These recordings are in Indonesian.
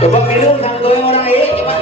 Coba minum santuy orang ini coba.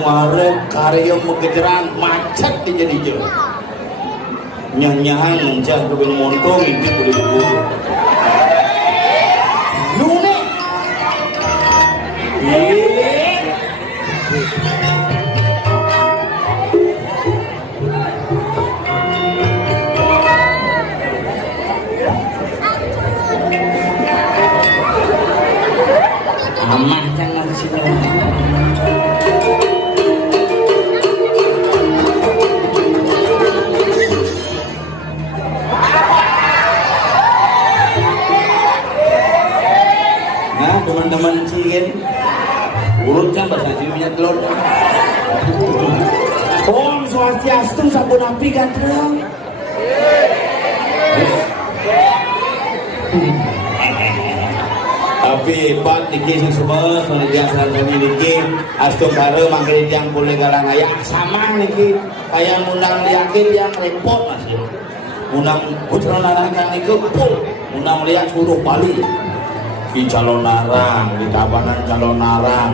Marep karya mengejerang macet di jadi jauh nyanyahan mencah kebun montong itu boleh dulu nune amah jangan sini. Teman-teman cikin urutkan bahasa Jawa telur. Om Swastiastu sampun api gandreng. Tapi hebat niki sing semua penelitian kami niki astung karo mangke yang boleh galang ayak sama niki kayak undang yakin yang repot Mas. Undang putra narang niku pul undang lihat suruh Bali. Di calon narang, di Tabanan calon narang,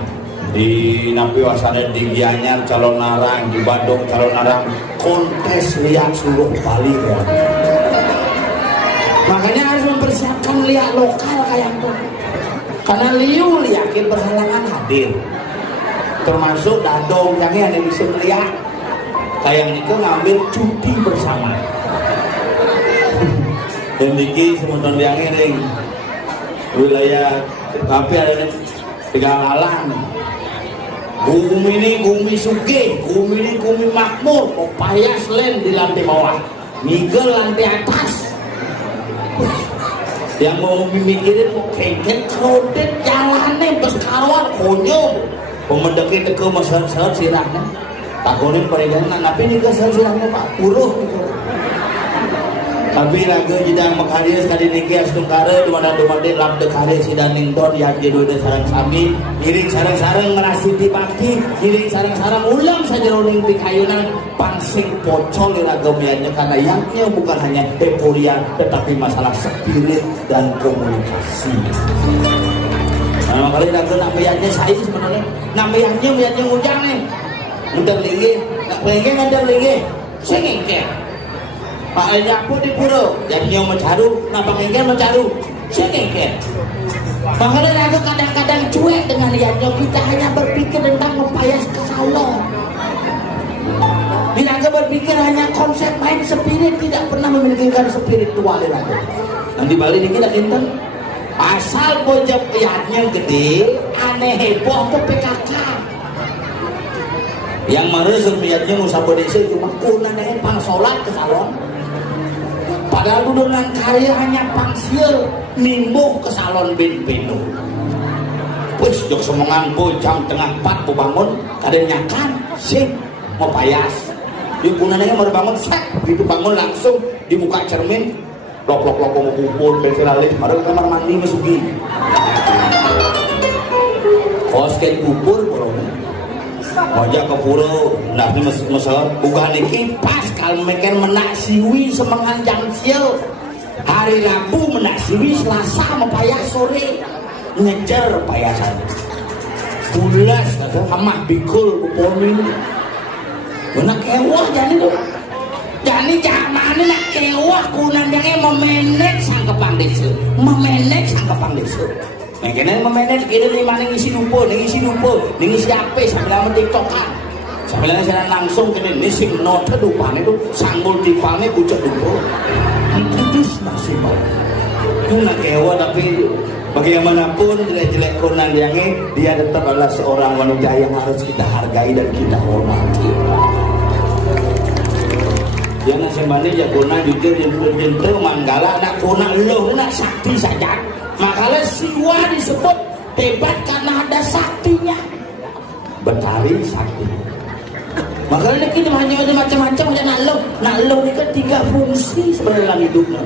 di Napi Wasana di Gianyar calon narang, di Bandung calon narang, kontes lihat seluruh Bali ya. Makanya harus mempersiapkan lihat lokal kayak itu. Karena liu yakin berhalangan hadir, termasuk dadong yang ada di sebelah, kayak itu ngambil cuti bersama. Dan niki sementara yang ini. Wilayah tapi ada tiga alang bumi ini bumi suge bumi ini bumi makmur payah selain di lantai bawah nigel lantai atas yang mau mikirin mau kengket krodet jalannya beskaruan konyol pemendaki teke masyarakat sirahnya takunin perjalanan tapi ini kesal sirahnya Pak Puruh tapi lagu jidang menghadir sekali niki astung kare dumade lap dekare sidang nington yang jadi sarang sami giring sarang-sarang merasiti bakti giring sarang-sarang ulang saja roning pikayunan pangsing pocol liragamiannya karena yaknya bukan hanya euforia tetapi masalah spirit dan komunikasi. Nah makanya lagu namanya saya sebenarnya namanya ujang nih mudah lagi nggak lagi singing Pak Enyaku di pura, jadi yang mencaru, nampak engkel mencaru, siapa engkel? Makanya aku kadang-kadang cuek dengan lihatnya kita hanya berpikir tentang mempayas kesalon. Bila aku berpikir hanya konsep main spirit tidak pernah memikirkan spiritual lagi. Nanti balik ini kita kinten, asal pojok lihatnya gede, aneh heboh ke PKK. Yang marah lihatnya musabodese cuma kunannya pang sholat ke salon. Padahal dengan karya hanya pangsil nimbuh ke salon bin-binu. Wis jok semongan po jam tengah 4 po bangun kadang nyakan sih mau payas. Di punannya mau bangun set gitu bangun langsung dibuka cermin lok mau kumpul benteralis baru kamar mandi masuki. Kos kayak kubur wajah ke pura nak ni mesel bukan niki pas kalau meken menak siwi semangan jam sial hari Rabu menak siwi Selasa mempayah sore ngejar payasan bulas atau hamah bikul kupomin nak kewah jadi jangan nak kewah kunandangnya memenek sang kepang desa Mungkin memenet kira ni mana ngisi lupa, ngisi apa sambil lama tiktokan, sambil lama langsung kena ngisi note dupan itu sanggul tipangnya bucak lupa, kudus masih mau. Itu nak kewa tapi Bagaimanapun jelek-jelek kurang dia tetap adalah seorang wanita yang harus kita hargai dan kita hormati. Jangan sembani ya kuna jujur jentel manggala nak kuna loh nak sakti saja. Makanya siwa disebut hebat karena ada saktinya. Betari sakti. Makanya kita hanya ada macam-macam ya nak loh ini kan 3 fungsi sebenarnya dalam hidupnya.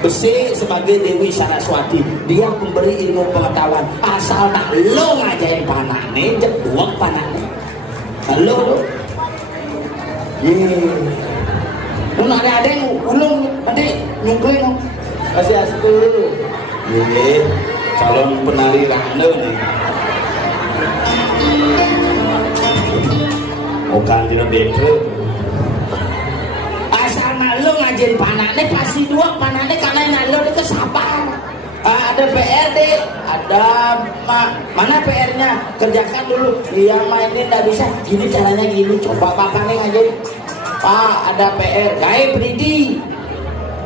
Besi sebagai Dewi Saraswati, dia memberi ilmu pengetahuan. Asal tak lo ngajarin panahnya, jek buang panahnya. Lo, ada yang ulung, ada nyungkling. Kasih asku. Calon penari rana nih. Bukan tidak beda. Lo ngajin panahnya pasti dua panahnya karena lo itu sabar. Ada PRD, ada mana PR-nya kerjakan dulu. Dia mainin nggak bisa, gini caranya gini. Coba papa nih ngajin. Pak ada PR, gaya beridi,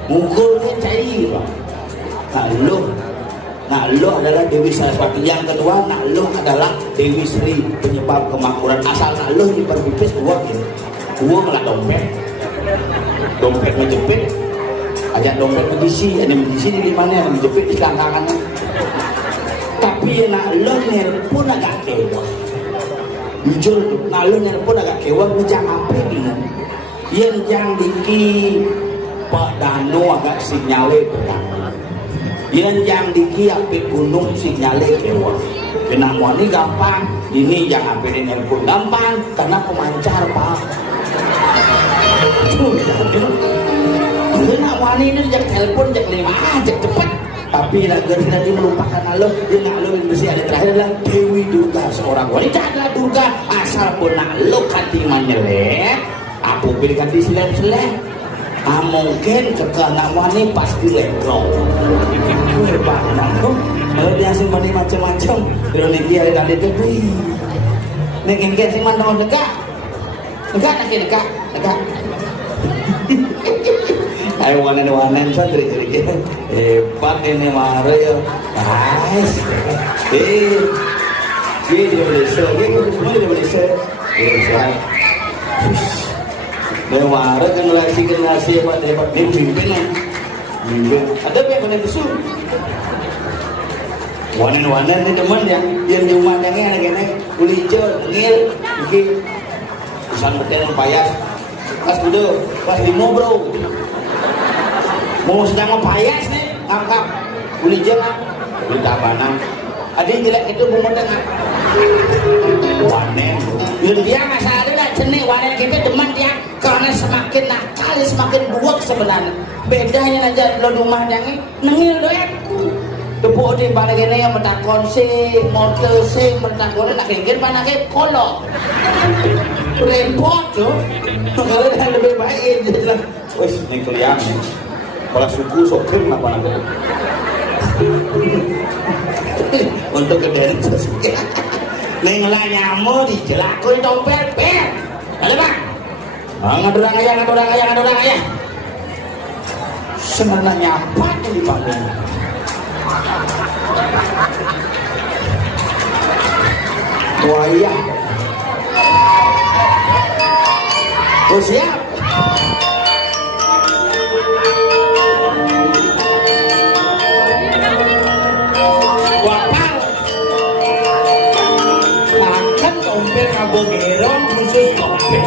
mukulnya cair. Nah lo adalah Dewi Saraswati. Yang kedua, nah lo adalah Dewi Sri penyebab kemakmuran. Asal nah lo diperpipis uang ya, uang lah dompet menjepit, ajak dompet mengisi, ada mengisi di mana, ada menjepit di selangkangannya. Tapi nak lo nelpon agak kewa, jujur tu, nak lo nelpon agak kewa, macam apa ini? Yang diki Pak Dano agak sinyale pedang, yang diki api gunung sinyale kewa. Kena ini gampang, ini yang api nelpon gampang, karena pemancar Pak. Dia nak wani ini jak telepon jak lima jak cepat. Tapi negeri tadi melupakan Allah. Dia nak lo yang bersih ada terakhir adalah Dewi Durga, seorang wanita adalah Durga. Asal pun nak lo kati menyelek, aku pilih kati selek. Mungkin kekal nak wani pasti lekrong. Hebat nak tu. Dia sih mani macam-macam. Indonesia ada di TV. Nengeng sih mana dekat. Dekat. Ayo wanen santri hebat ini mare ya. Guys. Dia boleh semua dia boleh share. Mewara generasi hebat dia pimpinan. Ada yang kena besar. Wanen ni teman yang diumandangnya anak-anak kulijer, ngil, mungkin pesan beten payas. Kelas 2, kelas 5 bro. Mau sedang payas nih, ngangkap kulijer di tabanan. Ada yang jelek itu bumbu tengah. Wanen. Dia nggak sadar lah jenis wanen kita teman dia karena semakin nakal semakin buat sebenarnya. Bedanya aja lo rumah yang nengil doyan. Tepuk di mana gini yang mentakon si motor si mentakon nak ingin mana ke kolok. Repot tuh. Kalau dah lebih baik je lah. Wes ni keliang ni. Kalau suku sokem apa nak? Untuk kedai sesuatu. Neng lah nyamuk di jelakoi dompet per. Ada bang? Ngadurang ayah. Sebenarnya apa yang dipanggil? Wayang. Oh siap. Wapal. Akan dompet abogerong khusus dompet.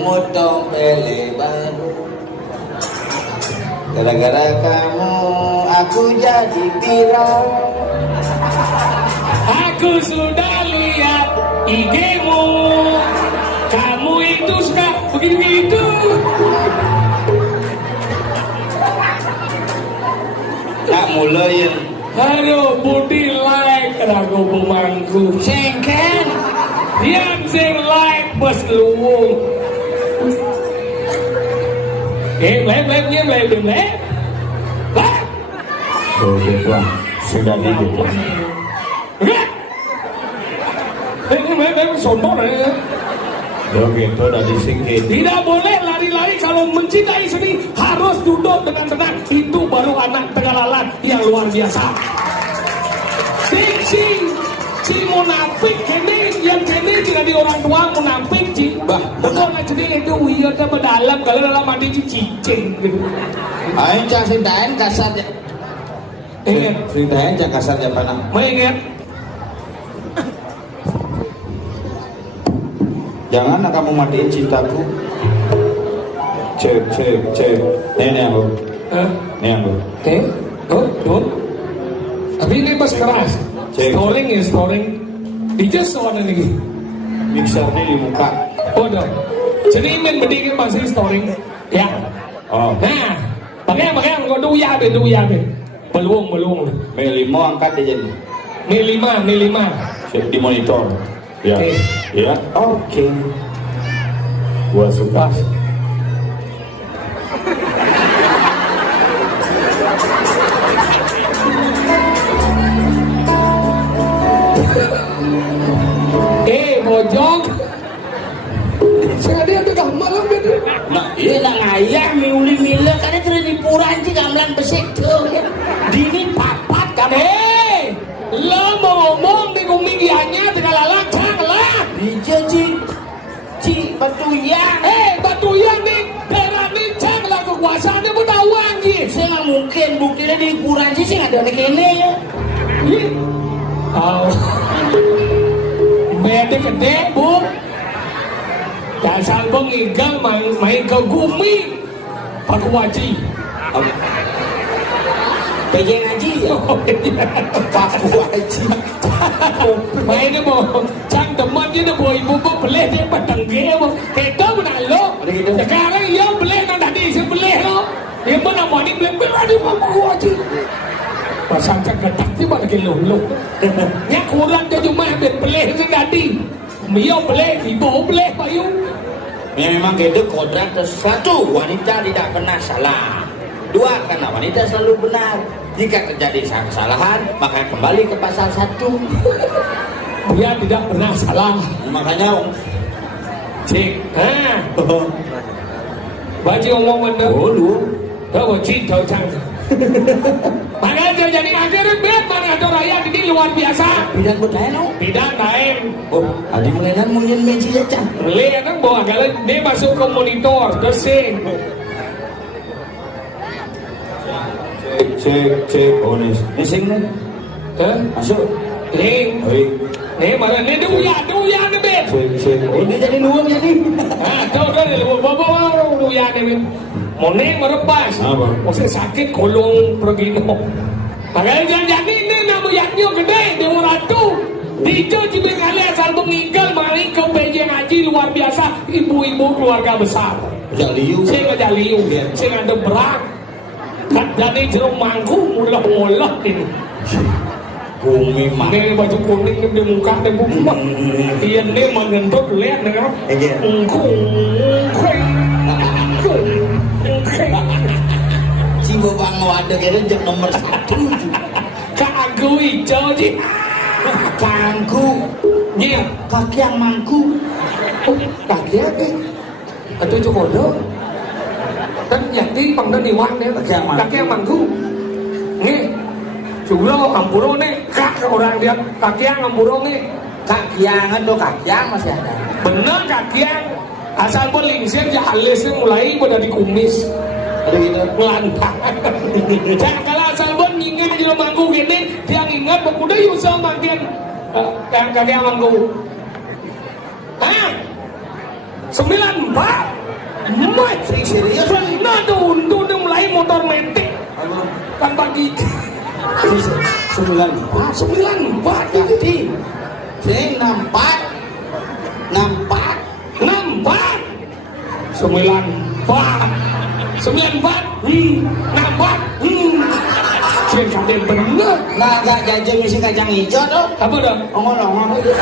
motong pele baru. Gara-gara kamu aku jadi viral. Aku sudah lihat IG-mu. Kamu itu suka begitu-begitu. Tak mulai yang Aduh, budi like ragu pemangku. sengken. Yang sing like bos luwung. Lep, lep. Oh gitu ah, sudah gitu. Sombong ya. Oh gitu, udah disingkir. Tidak boleh lari-lari kalau mencintai seni, harus duduk dengan tenang. Itu baru anak tegalalan yang luar biasa. Si munafik kene yang kene tidak di orang tua munafik ci. Betul aja itu wiyotnya mendalam kalau dalam mandi cicing gitu. Ayo cak sintain kasar ya. Ingat, Sintain cak kasar ya panah. mengingat. Jangan kamu matiin cintaku. Cek. Ini aku. Ini aku. Tuh. Tapi ini pas keras. Cek. Storing. Dia soalnya lagi. Mixernya di muka. Oh dong. Jadi main berdiri masih storing. Ya. Oh. Nah, makanya kau duya be. Beluang. Melimo angkat aja nih. Mil 5. Di monitor. Ya. Oke. Ya. Oke. Gua suka. Pas. Bojong. Saya dia tu malam betul. Nah, iya nak ngayah miuli mila kan itu di puran sih gamlan besek tuh. Dini papat kamu. Lo mau ngomong di kumingiannya dengan lalacang lah. Bija ci batuyang. Batuyang nih, berani cang lah kekuasaannya pun tahu anjir. Saya nggak mungkin buktinya di puran sih nggak ada kene ya. Tahu. Beda gede bu. Dasar pengigal main ke gumi. Paku waji. PJ ngaji ya. Paku waji. Mainnya mau cang teman dia mau ibu beli dia petang dia mau. Kita benar lo. Sekarang ia beli nak tadi saya beli lo. Dia mana mau ni beli di paku waji. Pasang ketak ni mana kilo lo. Yang kurang tu cuma ambil beli sekali. Mio beli, ibu beli payu. Ya memang itu kodrat. Satu, wanita tidak pernah salah. Dua, karena wanita selalu benar. Jika terjadi kesalahan, maka kembali ke pasal 1. Dia tidak pernah salah. Makanya Cik, baca ngomong mana? dulu Tahu cinta cang. Makanya dia jadi akhirnya bet mana ada rakyat ini luar biasa. bidang berlain no? Bidang lain. Oh, ada mulainan mungkin meji aja. Lihat kan bawa kalau dia masuk ke monitor, desing. Cek, onis. Ini sing nih, masuk. Ling, nih mana nih duya nih bet. Cek. Ini jadi nuang jadi. Bawa duya nih bet. Moneng merepas, mesti sakit kolong pergi no. Makanya jangan ini nama yaknya gede, Dewa Ratu. Dijo cibir kali asal meninggal mari ke PJ Ngaji luar biasa, ibu-ibu keluarga besar. Jaliu. Saya nggak jaliu, saya ada berak. Jadi jeruk mangku mulah ini. Bumi mah. Ini baju kuning di muka di bumi. Iya ini mengentot lihat nih kan. Si bang wadah kira jek nomor 1. Kagak hijau sih. Kangku. Iya. Kaki yang mangku. Kaki apa? Itu cokodo. Kan yati pangdan iwan deh. Kaki yang mangku. Nih. Sulo ampuro nih. Kak orang dia. Kaki yang ampuro nih. Kakiangan tuh kakiang masih ada. Bener kakiang. Asal berlingsir jalisnya mulai pada di kumis. Ada gitu. Melantang. Jangan kalau asal bon ingat di mangku gini, dia ingat pemuda Yusuf makin yang kaki mangku. Serius? Pernah tuh mulai motor metik kan pagi 94 jadi saya nampak 94 Cien kaden bener nah gak jajan misi kacang hijau tuh apa dong ngomong-ngomong itu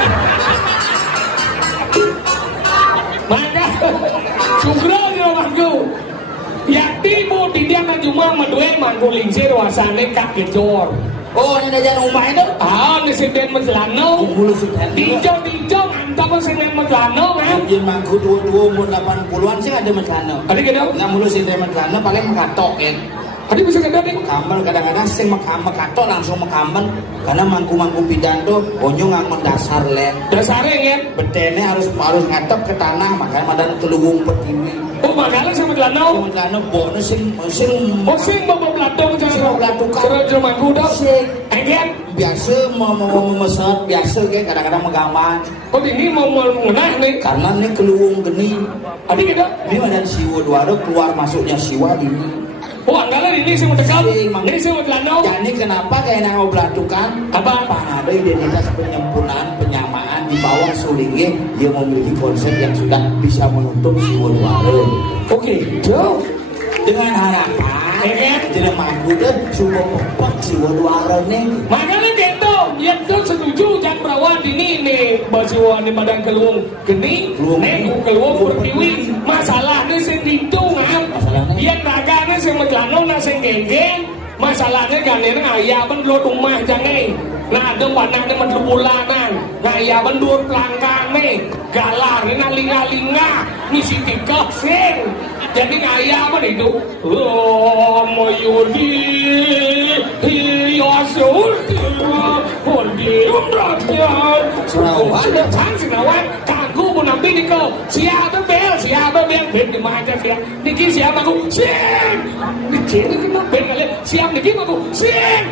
maka sugro yo mangku yakti mo tidak na cuma madue mangku lingsir wasane kak gejor oh ini jajan rumah itu ni seden menjelano bulu sudah dijo antap seden menjelano kan Anjir mangku dua umur 80-an sih ada medano ada gitu nggak mulu sih medano paling mengkatok ya ada bisa kena deh makaman kadang-kadang sing mekato langsung mekaman karena mangku-mangku pidan tuh onyo ngangon dasar len dasarnya ya bedene harus ngatok ke tanah makanya madan keluwung petiwi oh makanya sama jelano bonus sing bawa beladong cara mangku dong enggak biasa mau mesot biasa kayak kadang-kadang megaman kok ini mau mengenah nih karena ini keluwung geni ada gitu ini madan siwa dua keluar masuknya siwa ini oh anggalan ini sih mau dekat ini sih mau jelano jadi kenapa kayak nang obladukan apa ada identitas penyempurnaan penyamaan di bawah sulingnya dia memiliki konsep yang sudah bisa menutup siwa dua oke jauh dengan harapan jadi mampu deh supaya pepak siwa dua nih makanya gitu yang tuh setuju jangan perawat ini nih basiwa di badan keluung geni nih keluung bertiwi masalahnya sing itu ngam yang dagangnya sing menjelano na sing genggeng masalahnya gantian ayah ben lo rumah jangan nah ada panahnya menurut bulanan nah ayah ben dua pelanggan nih galar ini linga-linga misi tiga sing jadi ayah apa itu oh mayudi hiyasul hondi umrahnya ada chance nawan kagu pun nanti nih kau siapa bel bel di mana aja niki siapa aku sing niki bel kali siap niki aku sing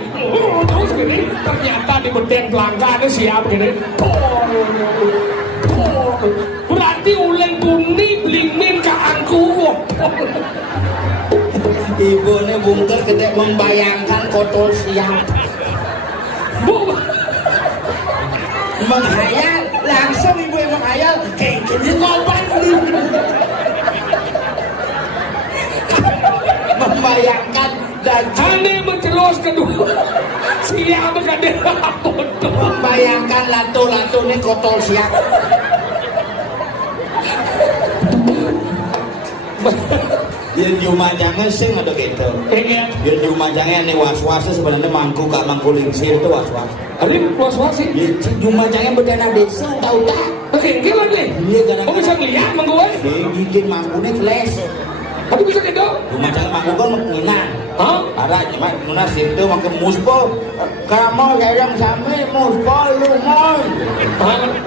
terus gini ternyata di beden pelanggan siap gini berarti uleng bumi blimin ke angku ibu ini bungker gede membayangkan kotol siap menghayal langsung ibu yang menghayal kayak gini korban membayangkan dan aneh mencelos kedua siapa kadang bodoh membayangkan lato-lato ini kotol siap yang Jumajangnya sing ada gitu yang Jumajangnya ini was-was sebenarnya mangku gak mangku lingsir itu was-was ini was-was sih Jumajangnya berdana desa tau tak oke gimana nih iya kadang-kadang bisa ngeliat mangku bikin mangkunya flash tapi bisa gitu Jumajangnya mangku kan mengingat ada cuma nuna situ makin muspo kamu jarang sampai muspo lumon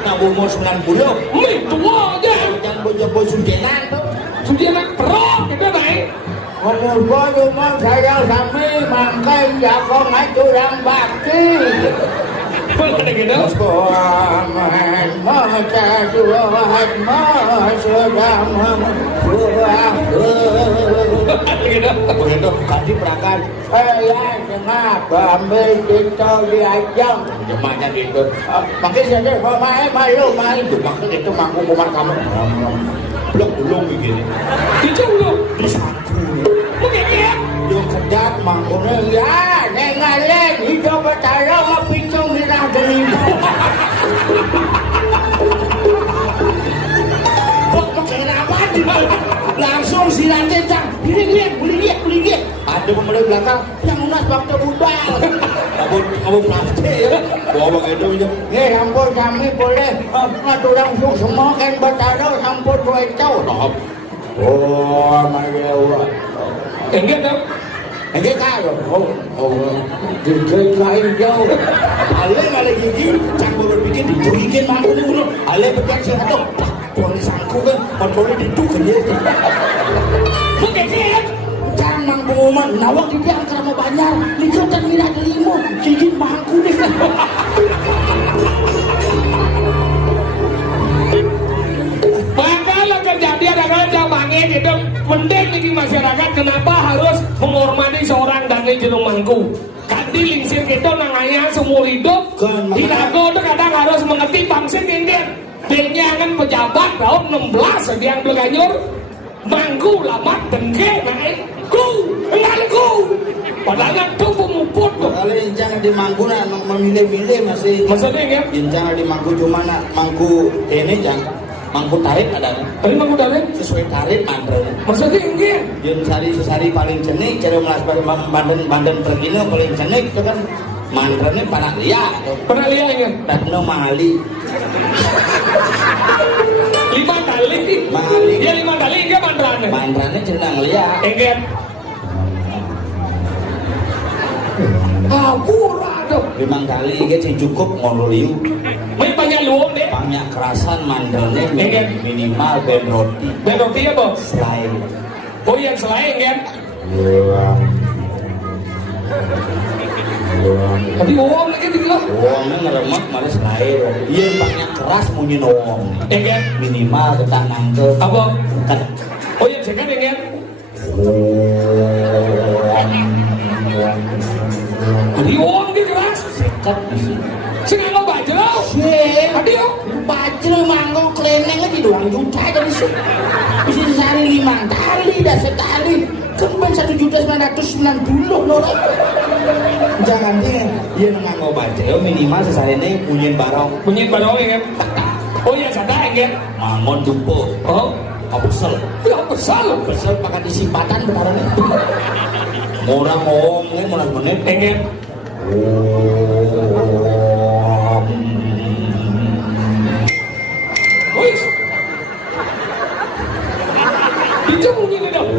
nabu umur 90 tua aja jangan bojo-bojo sudenan tuh sudenan pro gitu baik muspo lumon jarang sampai makan jakong itu yang bakti ada gitu muspo aman maca duat sedang begitu tadi berangkat ya kenapa ambil kita diajang jemaahnya gitu makin saja pemain malu itu maksud itu mampu kuman kamu belum begini itu belum disaku mungkin ya yang kedap mampunya ya nengalin hidup bertarung ngepicung mirah delima kok pakai rapat langsung silatin cang beli lihat ada pemuda belakang yang unas waktu budal kamu plastik ya bawa begitu ampun kami boleh ngadu langsung semua kan bertaruh ampun dua jauh oh my enggak dong enggak karo kain jauh ale gigi campur berpikir dijugikin mampu nih dulu ale bekan siapa boleh sangku kan boleh ditukar ya mungkin ya jangan pengumuman nawak di angkara mau banyak likutan mirah delimo gigit mangku deh bakalan kerja ada penting di masyarakat kenapa harus menghormati seorang Dani Jero Mangku. Kandi lingsir kita nangaya seumur hidup. Hilago itu kadang harus mengerti pangsit ini. Benyangan pejabat tahun 16 yang berganyur. Mangku lamat dengke naik. Enggak ku. Padahal itu pemuput tuh. Kalau jangan di mangku nak memilih-milih masih. Maksudnya ya? Jangan di mangku cuma nak mangku ini jangan. Mangku tarik ada. Tadi mangku tarik? Sesuai tarik mantra. Maksudnya ini? Yang sehari paling jenik, cara melas Banten tergino paling jenik itu kan mantranya panak liat. Pernah lihat ya? Tatno mali. 5 kali. Mali. Ya 5 kali enggak mantranya. Mantranya cerita ngeliat. Enggak. Kurang dong. 5 kali gitu cukup ngolol liu. May banyak luang deh. Banyak kerasan mantranya minimal ben roti. Ben roti apa? Selain. Oh yang selain kan? Tapi uang lagi tinggal. Uangnya ngeremek malah selain. Iya banyak keras munyi uang. Enggak. Minimal kita nangke. Apa? Kan. Oh yang sekan enggak? Tadi uang dia keras. Sekat sih. Senang bajro. Tadi yo. Bajro mangkok kleneng aja 2 juta jadi sih. Bisa sehari 5 kali dah sekali. Kan 1.990.000 loh. Jangan dia, dia nganggo bajro minimal sesari ini punyin barong. Punyin barong ya kan? Oh ya sadar enggak? Mangon dumpo. Oh. Abusel. Ya besar. Besel pakai disipatan beneran itu. Orang ngomongnya mulai menit Enggak. Wih. Itu bunyi dong.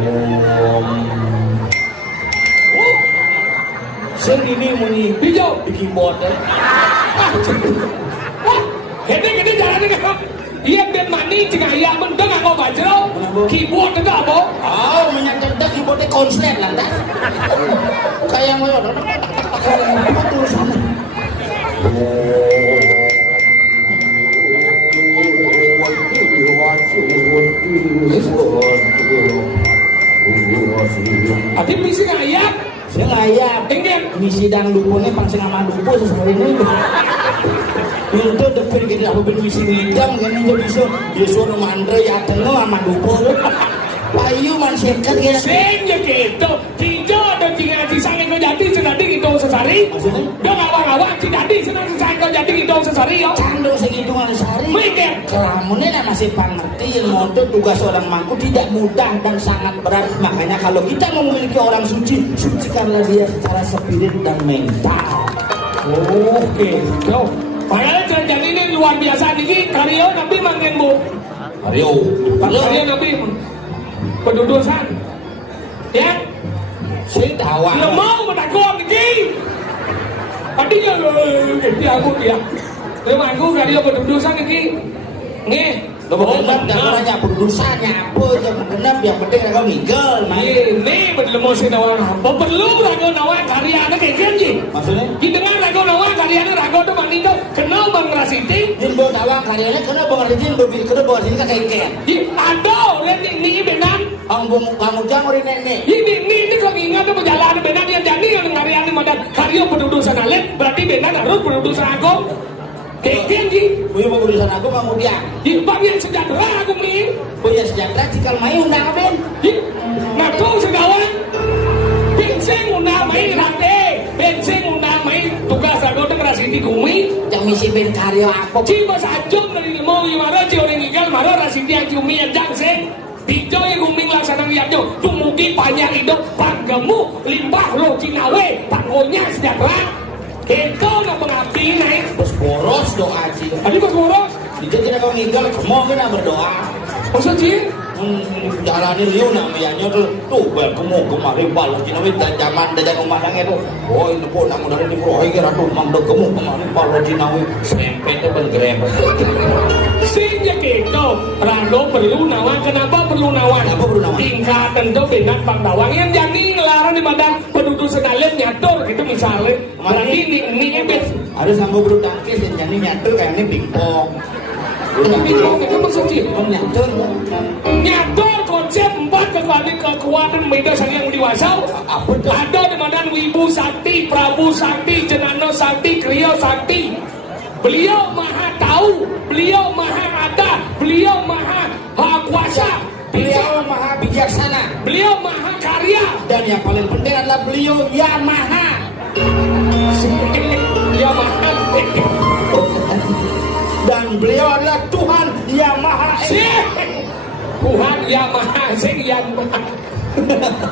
Oh. Sendiri muni Hijau. di keyboard ya. Wah, gede jalannya kan. Iya ben mani jika iya mendeng nggak bajro. Keyboard itu apa? Oh, menyangkut keyboardnya konslet lantas. Kayak mau apa tulisannya? Tapi misi ayam. Saya ngayap. Enggak. Misi dang dukunnya pangsi sama duku sesuai ini. Itu depan kita aku bin misi ngidam kan aja bisa. Dia suruh mantra ya tengah sama duku. Payu man sekat ya. Senja gitu. Tiga dan tiga disangin kau jadi senadi gitu sesari. Maksudnya? Dia ngawang-ngawang tidak senang disangin kau jadi gitu sesari yo. Candung segitu ngan sehari. Mikir. Kelamunnya masih pengerti yang untuk tugas seorang mangku tidak mudah dan sangat berat. Makanya kalau kita mau memiliki orang suci, sucikanlah dia secara spirit dan mental. Oke. Yo. Padahal kerjaan ini luar biasa nih. Karyo nabi mangen bu. Karyo. Karyo nabi. Pendudusan. Ya. Saya tahu. Nggak mau menakut nih. Tadinya dia aku dia. Memang aku karyo pendudusan nih. Nih. Genap jangan nanya pendudusannya apa yang genap yang penting kau nigel. Ini betul mau sih nawang apa perlu rago nawang karyanya kayak gini. Maksudnya? Dengan rago nawang karyanya rago tuh mandi tuh kenal bang Rasiti. Jumbo tawang karyanya kena bang Rizin berbil kena bawa sini kayak kayak. Ada ini benar. Kamu jangan ori nenek. Ini kau ingat tuh perjalanan benar yang jadi yang karyanya modal karyo pendudusan alet berarti benar harus pendudusan aku. Kayak gini. Punya pendudusan aku kamu dia. Bang yang sejahtera aku min. Punya sejahtera jika main undang apa? Ngaku segawan. Bensin undang main rante. Bensin undang main tugas aku tuh Rasiti kumi. Yang misi ben karyo apa? Cuma sajum dari mau maro cium ninggal maro Rasiti yang cumi yang jangse. Tijo yang kuming laksana liatnya. Tumugi banyak itu panggemu limbah lo Cinawe pangonya sejahtera. Itu nggak pengabdi naik. Bos boros doa sih. Tadi bos boros. Dia kira kau ninggal semua kena berdoa. Maksud sih? Jalani liu namanya tuh berkemu kemarin balas Cina wita zaman dagang memandangnya tuh. Oh ini pun nang dari di Pulau kira tuh mang kemu kemarin balas Cina wita sempetnya bergerem. Sehingga gitu, Rado perlu nawang. Kenapa perlu nawang? Kenapa perlu nawang? Tingkatan tuh dengan pangdawang yang jadi ngelarang di badan penduduk senalen nyatur gitu misalnya. Berarti ini bes. Harus sanggup bulu tangkis dan jadi nyatur kayak ini pingpong. Ini ngomong itu maksudnya Om nyatur. nyatur konsep 4 kekuatan media yang dewasa. Apa tuh? Ada di mana Wibu Sakti, Prabu Sakti, Jenano Sakti, Kriyo Sakti. Beliau maha tahu, beliau maha ada, beliau maha kuasa, Beliau maha bijaksana. beliau maha karya. Dan yang paling penting adalah beliau Yamaha. Ya maha. Dan beliau adalah Tuhan Yamaha. Tuhan yang maha sing yang maha.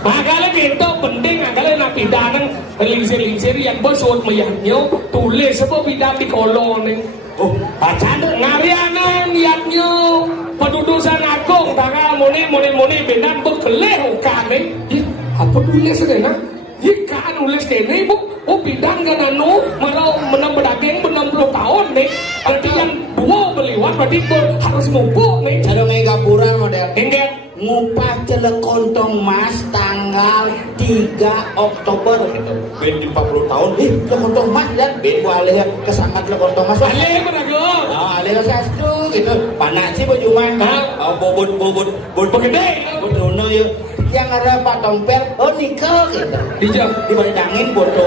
Makanya kita penting makanya nak pidanang lingsir-lingsir yang bersut meyanyo tulis sebab pidan di kolon ni. Oh, bacaan tuh. Ngarianan yatnyo pendudusan agung tanggal moni benan bekeleh ukan ni. Ya, apa tulis ni nak? Ya kan nulis kene bu, oh bidang kan anu malau menang berdagang 60 tahun nih. Berarti yang dua berliwat berarti harus mumpuk nih. Cara ngai gapura model. Enggak. Ngupah Cilekontong Mas tanggal 3 Oktober gitu. Ben di 40 tahun. Cilekontong Mas dan ben waleh kesangkat Cilekontong Mas. Ale mana go? Ah, ale sastu gitu. Panak sih baju mah. Oh, bobot Begede. Bodono yuk. Yang ada Pak Tompel, oh nikel gitu. Dijam. Di balik dangin bodoh.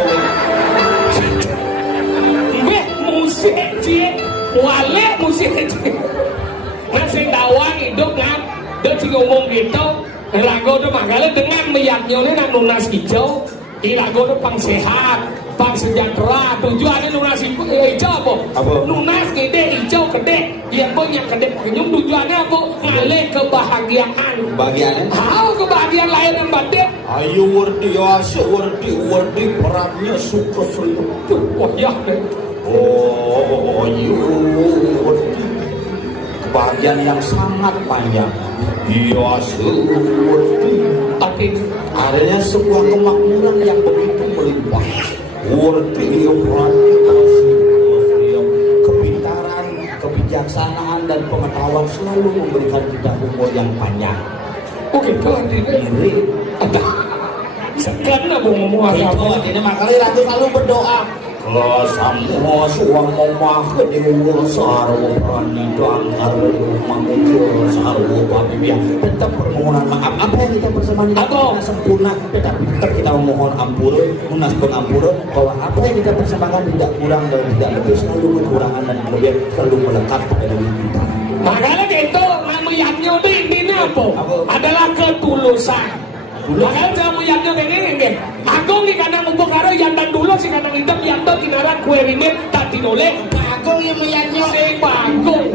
Beh musik cie. Wale musik cie. Masih dawang hidup kan. Dia ngomong gitu. Lagu itu makanya dengan meyaknya ini nunas hijau. Lagu itu pang sehat, pang sejahtera. Tujuannya nunas hijau apa? Nunas gede, hijau gede. Yang punya gede penyum tujuannya apa? Ngalih kebahagiaan. Bagiannya? Tahu kebahagiaan lahir dan batin. Ayo wardi ya, wardi perannya suka seribu. Wah ya. Oh, ayo wardi. Kebahagiaan yang sangat panjang. Iya, seperti Tapi adanya sebuah kemakmuran yang begitu melimpah. Wardi kepintaran, kebijaksanaan dan pengetahuan selalu memberikan kita umur yang panjang. oke tuh ini. Ada. Sekarang nak ngomong Itu apa? artinya makanya ratu selalu berdoa. Kalau semua suang memah kedewul sarwo pranidang karwo mangkecil sarwo pabibia. Tetap permohonan maaf apa yang kita persembahkan Apa? sempurna, tetapi tetap kita memohon ampura, munas pengampura bahwa apa yang kita persembahkan tidak kurang dan tidak lebih, selalu kekurangan dan kelebihan selalu melekat pada diri kita. Makanya itu nama yaknya itu intinya apa? Apa? Adalah ketulusan. Makanya saya meyaknya kayak gini. Agung di kanan umpuk karo yang dan dulu si kanan hitam yang tuh kinaran kue rimit tak dinoleh. Agung yang meyaknya Agung.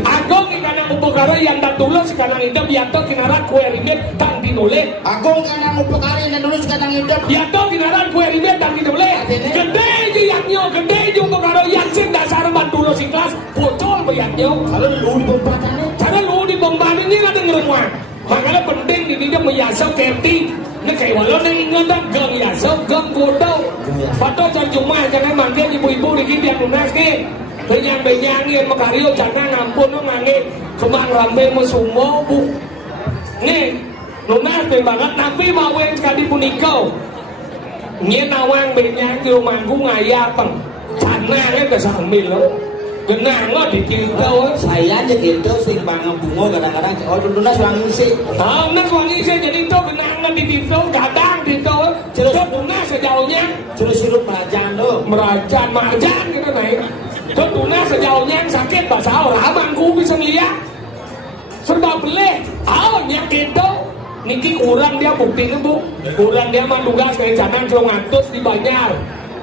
Agung di kanan umpuk karo yang dan dulu si kanan hitam yang tuh kinaran kue rimit tak dinoleh. Agung karena mempekari dan dulu sekarang hidup. Yang tuh kinaran kue rimit tak dinoleh. Gede aja yaknya, gede aja umpuk karo yang sing dasar bantulo si kelas bocor bayaknya. Kalau lu di pembatannya Cara lu di pembantu ini ada ngerumah. Makanya penting di dia meyasau kerti. Ini kayak walau nih ingat dah gang yasau, gang bodoh. Patut cari cuma jangan manggil ibu-ibu di kita lunas nih. Benyang-benyangin makario jangan ngampun lo ngangi. Kemang rambe musumo bu. Nih lunas banget nabi mau yang sekali punikau. Nye nawang benyang di rumahku ngayapeng. Canangnya kesambil lo. Genang lo di kita. saya aja gitu sing bangun bunga kadang-kadang oh dunas wangi sih. Nah, wangi saya jadi itu genangan di pintu, kadang pintu, cerut tunas sejauhnya, Suruh sirup merajaan lo. merajan, marjan gitu naik. Itu tunas sejauhnya yang sakit bahasa orang mangku bisa ngeliat. Serba beleh, awalnya gitu. Niki kurang dia buktinya bu, kurang dia mandugas kayak canang celung ngatus di Banyar.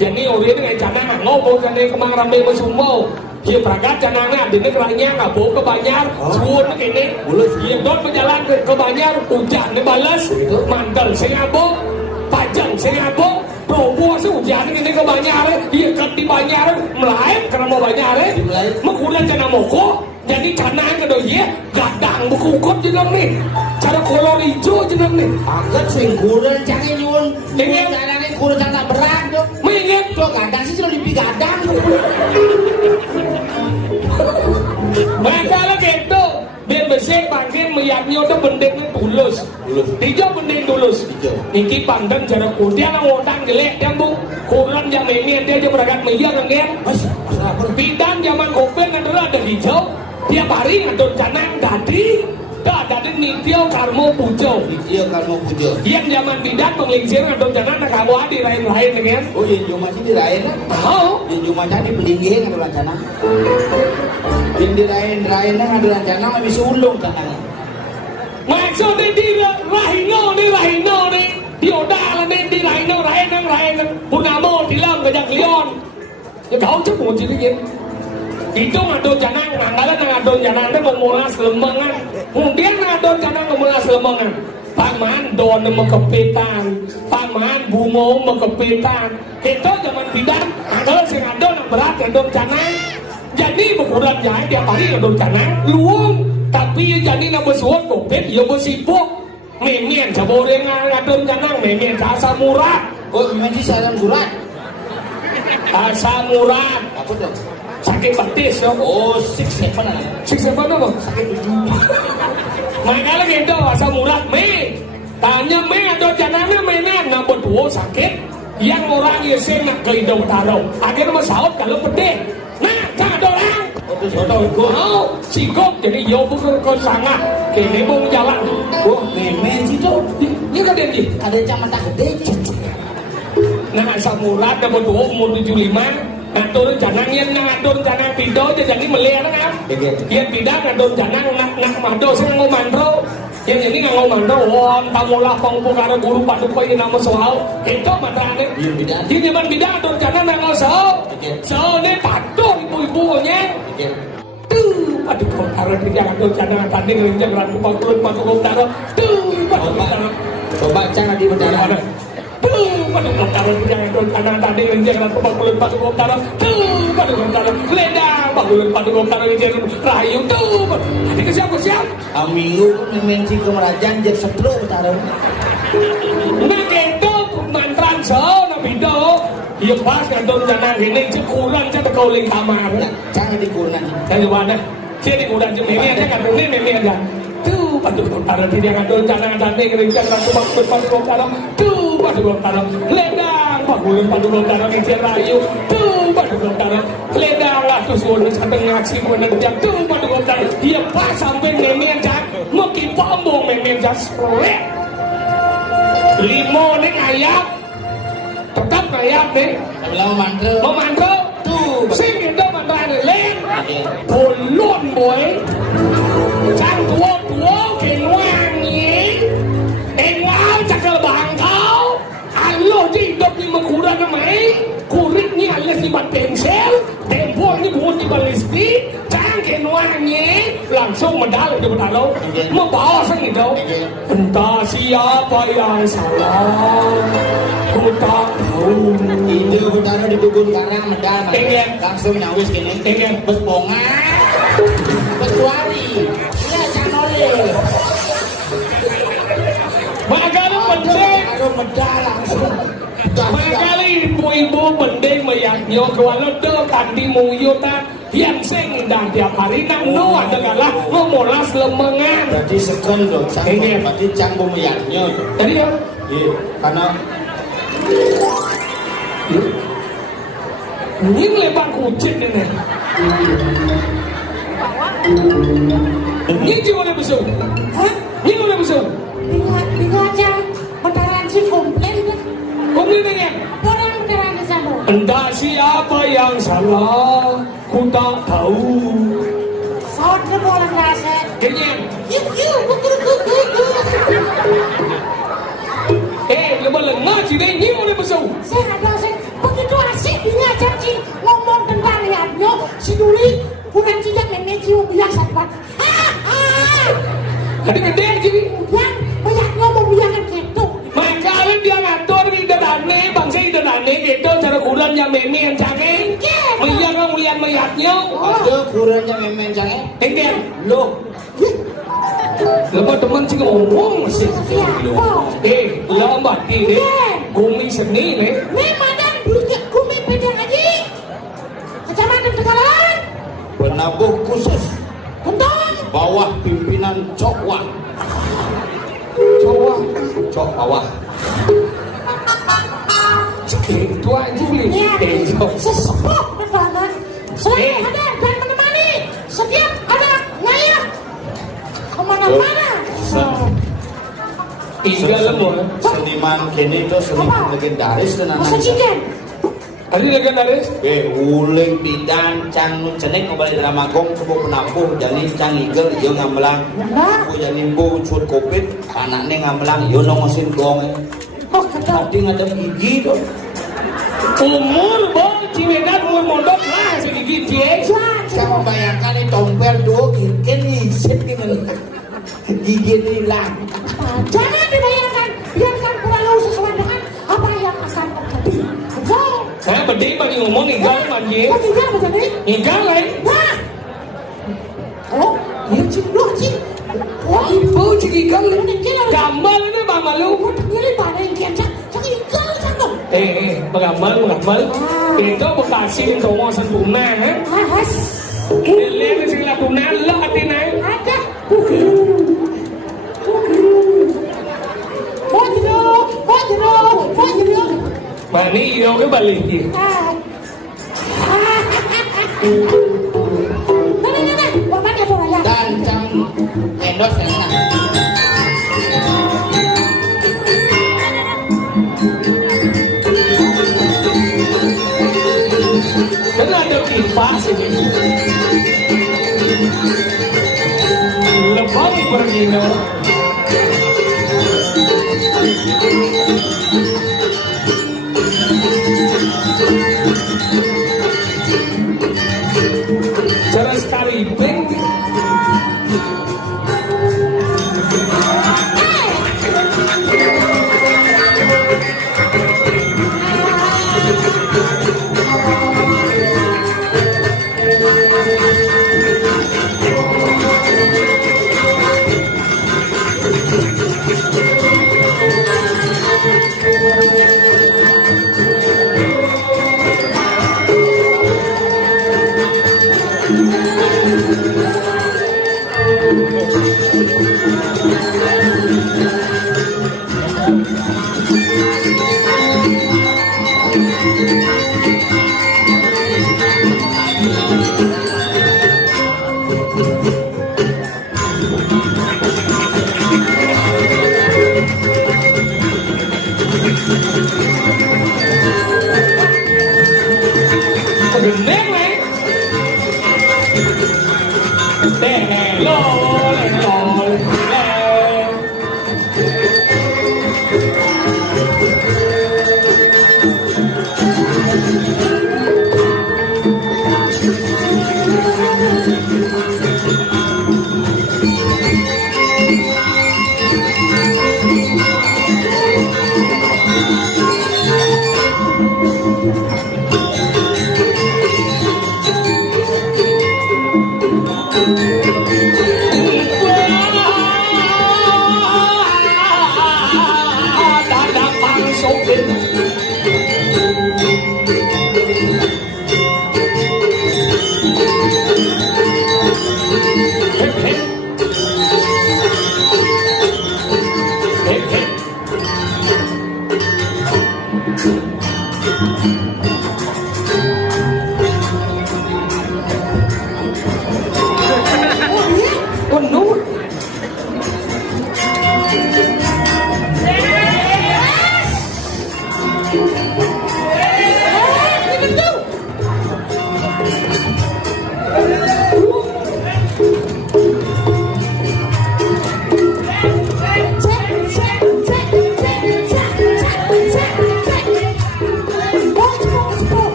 Jadi orang ini kayak canang ngobrol kan dia kemang ramai mesumbo. Dia pragat canangnya, dia keranya nggak bawa ke Banyar, suun ini. Dia dot berjalan ke Banyar, hujan dia balas, mantel saya ngabo, pajang saya ngabo, robo sih hujan ini ke Banyar, dia kat di Banyar, melayap karena mau Banyar, mengkudan canang moko, jadi canang ke doi, gadang berkukut jenang nih, cara kolor hijau jenang nih. Angkat sing kurang jangan nyuwun. Ini caranya kurang tak berat dong. mengingat Lo gadang sih selalu dipi gadang. Makanya gitu, biar bersih panggil meyaknya itu bendengnya tulus. Tiga bendeng tulus. Niki pandang cara kudian ngotang gelek yang bu, kurang yang ini dia aja berangkat meyak kan? Mas, apa? Bidang zaman kopi kan dulu ada hijau, tiap hari ngadon canang dadi nitio karmo pujo. Nitio karmo pujo. Yang zaman bidan menglingsir ngadon canang nak kamu di lain-lain dengan. Oh yang cuma sih dirain. Oh. Yang cuma jadi pelinggihan ngadon canang. Yang dirain ngadon canang habis ulung canang. Maksudnya di rahino ni. Dioda lah di rahino rain. Punamo tilam kejak lion. Ya kau cakap macam ni. Itu ngadon canang, nanggalan ngadon canang itu memulas lemengan. Kemudian ngadon canang memulas lemengan. Paman don mekepitan, paman bungo mekepitan. Itu zaman bidan, nanggalan si ngadon berat ngadon canang. Jadi berkurang jahit tiap hari ngadon canang, luung. Tapi jadi nak bersuat kopet, ia bersibuk. Memang cabore ngadon canang, memang asam murad. Oh memang sih asam surat. Asam murad. Apa tu? Sakit batis ya. Oh, 6-7 lah. 6-7 apa? Sakit tujuh. Makanya gitu, asal murad me. Tanya me atau jangannya mainan nak berdua sakit. Yang orang yeseng nak ke hidung taruh. Akhirnya masaut kalau pedih. Nah, tak ada orang. Oh, sigok jadi yo bukan kau sangat. Kini mau jalan. Oh, memen situ. Ini kan dia. Ada yang mata gede. Nah, asal murad nak berdua umur 75. Ngadon janang yang ngadon janang pido jadi meleh kan? Yang tidak ngadon janang nak mado saya ngomandro. Yang ini ngomandro, wong tamulah pengpukara guru paduka yang nama soal itu madrane. Di zaman bidan ngadon janang nang soal. So ne padu ibu-ibunya. Tuh paduka taruh di ngadon janang tadi ngelinjak ratu paduka taruh. Tuh paduka taruh. Coba jangan di bencana. Paduka taruh di ngadon janang tadi ngelinjak ratu paduka taruh. Paduka taruh ledang paduka taruh di rayu tuh. Ini ke siapa? Minggu memen si kemerajaan jak sepuluh taruh. Nah gitu mantran so nabi do. Iya pas ngadon janang ini kurang jadi kau ling kamar. Jangan dikurang. Jangan mana? Dia dikurang je memi aja ngadon ni memi aja. Tuh paduka taruh di ngadon janang tadi ngelinjak ratu paduka taruh. Tuh paduka taruh ledang paduka taruh di rayu. Paduka taruh ledang latus gol setengah si menenjak. Tuh paduka taruh dia pas sampai memi aja. Mungkin pambung memi aja soleh. Limo ni ayam. Tetap ayam ni. Mau mantra. Tuh. Sing itu mantra ni len. Polon boy. Cang tua kenuang ni. Engau cakal bangkau. Alo di hidup ni mengkurang namai. Kurit ni alias di ban pensel. Tempo ni buat di balisti. Cang kenuang ni. Langsung medal di bertaruh. Membawa sang itu. Entah siapa yang salah. Ku tak tahu. Itu bertaruh di dukun karang medal. Langsung nyawis gini. Bes bongat. Bes wari. Ya canole. Makanya penting. Medal langsung. Makanya ibu-ibu penting meyaknya kalau do kandi muyuta yang sing dan tiap hari nang no adalah ngomolas lemengan. Berarti second dong. Berarti canggung meyaknya. Jadi ya. Iya, karena ini lebar kucing ini. Ini juga ada besar. Hah? Ini juga ada besar. Bingung aja. Beneran sih komplain kan? Komplain ini. Orang beneran ke sana. Entah siapa yang salah, ku tak tahu. Saat ke bola rasa. Kenyang. Yuk. Lepas lengah sih deh. Ini juga ada besar. Saya nggak tahu saya begitu asik ngajak sih ngomong tentang lihatnya si Duli kurang cijak nenek cium bilang sahabat. Ada gede jadi. Yang banyak ngomong bilang gitu. Makanya dia ngatur di dadane, bangsa di dadane gitu cara kurang yang meme yang canggih. Melihat orang melihat melihatnya. ada kurangnya memen canggih. Enggak. Loh. Lepas teman sih ngomong masih. Lambat ni Gumi seni ni. Ni madam Gumi pedang aja. Kecamatan Tegalan. Penabuh khusus Kentong. bawah pimpinan Cokwa. Cok bawah. Itu aja ni. Ya, sesepuh betul. Selalu ada dan menemani setiap ada Legigalem mo. Seniman kini itu seniman legendaris tenan. Masa cincin? Ano legendaris? Uling pidan cang nun cenek kembali drama gong kebu penampuh jadi cang igel yo ngamelang. Nah, Bu jadi bu cut kopit anaknya ngamelang yo nongosin gong. oh kata. Tadi ngada gigi tuh. Umur bo, ciwedan umur mondok lah sedikit dia. Saya membayangkan ini tompel dua kini isit gini. Gigi ini hilang. Jangan dibayangkan, biarkan berlalu sesuai dengan apa yang akan terjadi. Betul. Saya berdiri bagi ngomong igal manjir. Kau tinggal begini? Igal lain. Wah. Oh, ini cik lu cik. Oh, Ibu cik igal lain. ini kira. Gambar ini bang malu. Kau tinggal di mana yang kian cak? Cak ikan cakap. Gambar. Itu Bekasi itu ngawasan Puna kan. Ahas. Lihat di sini Puna lo hati naik. Ada. Bukiru. Bukiru. Mana iyo ke balik dia. Dan cang endos yang mana? Kan ada kipas ini. Lebay pergi no. Cara sekali peng.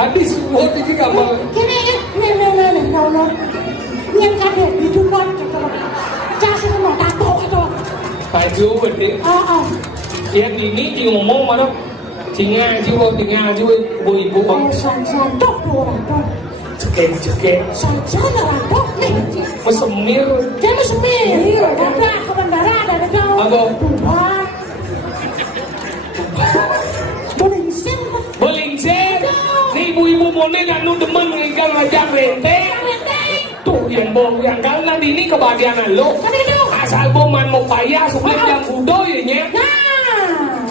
Hadis buat ini gambar. Kini no. Yang kade di Dubai gitu. Jangan mau tato gitu. Baju berdiri. Yang ini di ngomong mana? Tinggal juga ibu bang. Santok orang tuh. Cekek. Santok orang tuh. Mesemir. Dia mesemir. Ada kebandara ada kau. Apa? Dubai. Belingsir. Ni ibu-ibu mone anu demen ngajak rente. Tuh yang kalah di ini kebahagiaan lo. albuman mau payah sebelum jam kudo ya nya. Nah,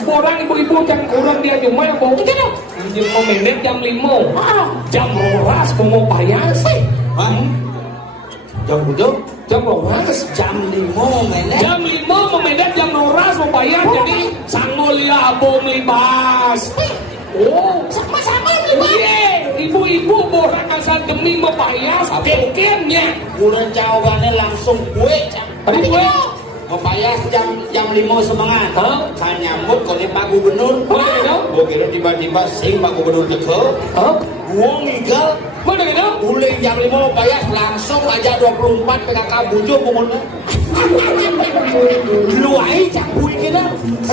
Orang ibu-ibu jam kurang dia cuma ya bu. itu dong. Jam mau menit jam 5. Oh, Jam rolas mau payah sih. Jam kudu Jam rolas. jam 5 menit. Jam 5 mau menit jam rolas mau payah jadi sanggul ya abong libas. Oh. sama-sama nih, Bang. Iya, ibu-ibu orang asal demi mau payah kengkengnya. Kurang jauhannya langsung gue Tadi gue. Mepayas jam 5 semangat. Hah? Kan nyambut kalau Pak Gubernur. Mana gitu? Gue kira tiba-tiba sing Pak Gubernur teke. Hah? Gue ngigal. Mana gitu? Uling jam 5 Mepayas langsung aja 24 PKK bujuk pokoknya. Luai cakbui kita.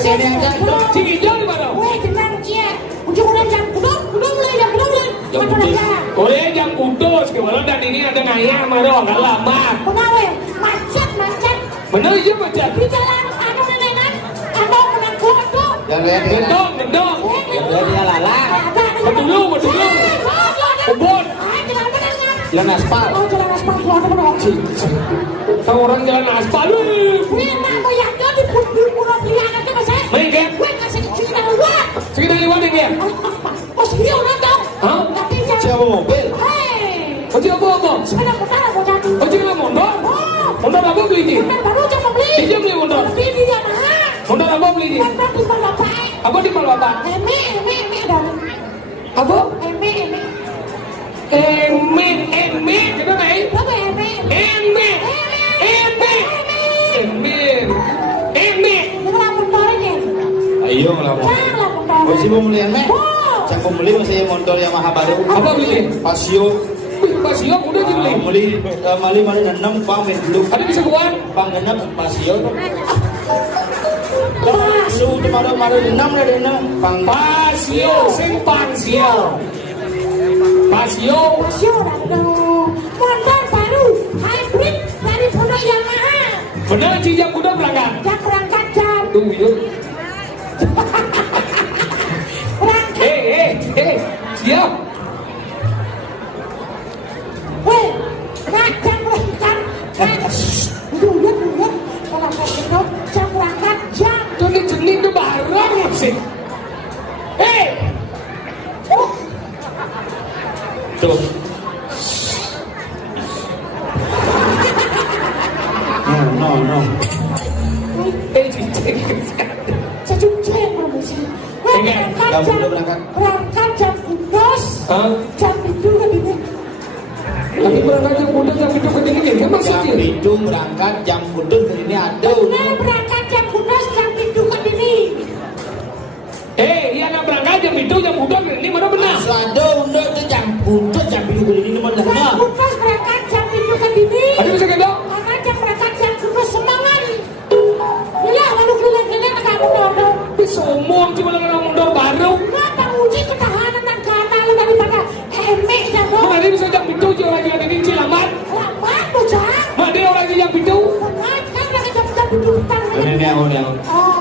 Ini aja. Si hijau di mana? Weh, tenang dia. Ujung-ujung jam kudu mulai jam kudu mulai. Betul aja. Oleh jam kudus, kalau dan ini ada naya marah nggak lama. Benar weh, macet. Bener aja macam. Di jalan anu nenenan, anu menangkut tuh. Yang lihat Gendong, gendong. Yang lihatnya lala. Betul. Kebun. Jalan aspal. Oh, jalan aspal keluar ke bawah. Tahu orang jalan aspal. Wih, nak mau yang jadi pulau pilihan aja mas saya. Main game. Wih, ngasih cerita luar. Sekitar lewat nih game. Oh, sedia udah tahu. Hah? Tapi jangan. Siapa mobil? Hei, Kau apa? sepeda motor mau jadi. Kau cakap motor? Oh, Motor apa beli ni? motor baru jangan beli. Dia beli motor. Beli dia mahal. Motor apa beli ni? Motor di bawah bapak. Apa di Malwaban? Eme ada. Apa? Eme. Eme. Kita naik. Apa eme? Eme. Ini lah motornya. Ayo lah mau. Janganlah motor. Masih mau beli eme? Oh, Cak beli masih motor Yamaha baru. Apa beli? Pasio. Pasio udah dibeli. Mali 6 bang dulu. Ada bisa kuat? Bang genap Pasio. Lu kemarin 6 ada 6 bang. Pasio, sing Pasio. Pasio. Pasio ada. Motor baru hybrid dari produk Yamaha. Benar Cijang udah berangkat. Yang berangkat jam. Tunggu yuk. Berangkat. Siap. Weh, jam berangkat. Dulu. Kalau kau jam berangkat jam. Tuh ni jenis tu barang sih. Tuh. No. Sejunceng promosi. Weh, berangkat jam kudus. Hah? Jam itu kan ini. Tapi berangkat jam udah jam itu ketinggi kan Jam maksudnya. itu berangkat jam kudus ini ada. Benar berangkat jam kudus jam itu kan ini. Iya nak berangkat jam itu jam udah ini mana benar? Ada undang itu jam kudus jam itu ini mana Jam benar? kudus berangkat jam itu kan ini. Ada bisa kedok? Karena jam berangkat jam kudus semangat. Ya, lalu keliling-keliling agak mundur. Semua cuma dengan mundur baru. Kenapa uji ketahanan dan keandalan daripada emek dan lo? Mana bisa jam itu je orang yang ini cilamat. Lambat tuh, Jang. Mana orang yang itu? Benar, kan berangkat jam itu petang. Ini aku. Oh,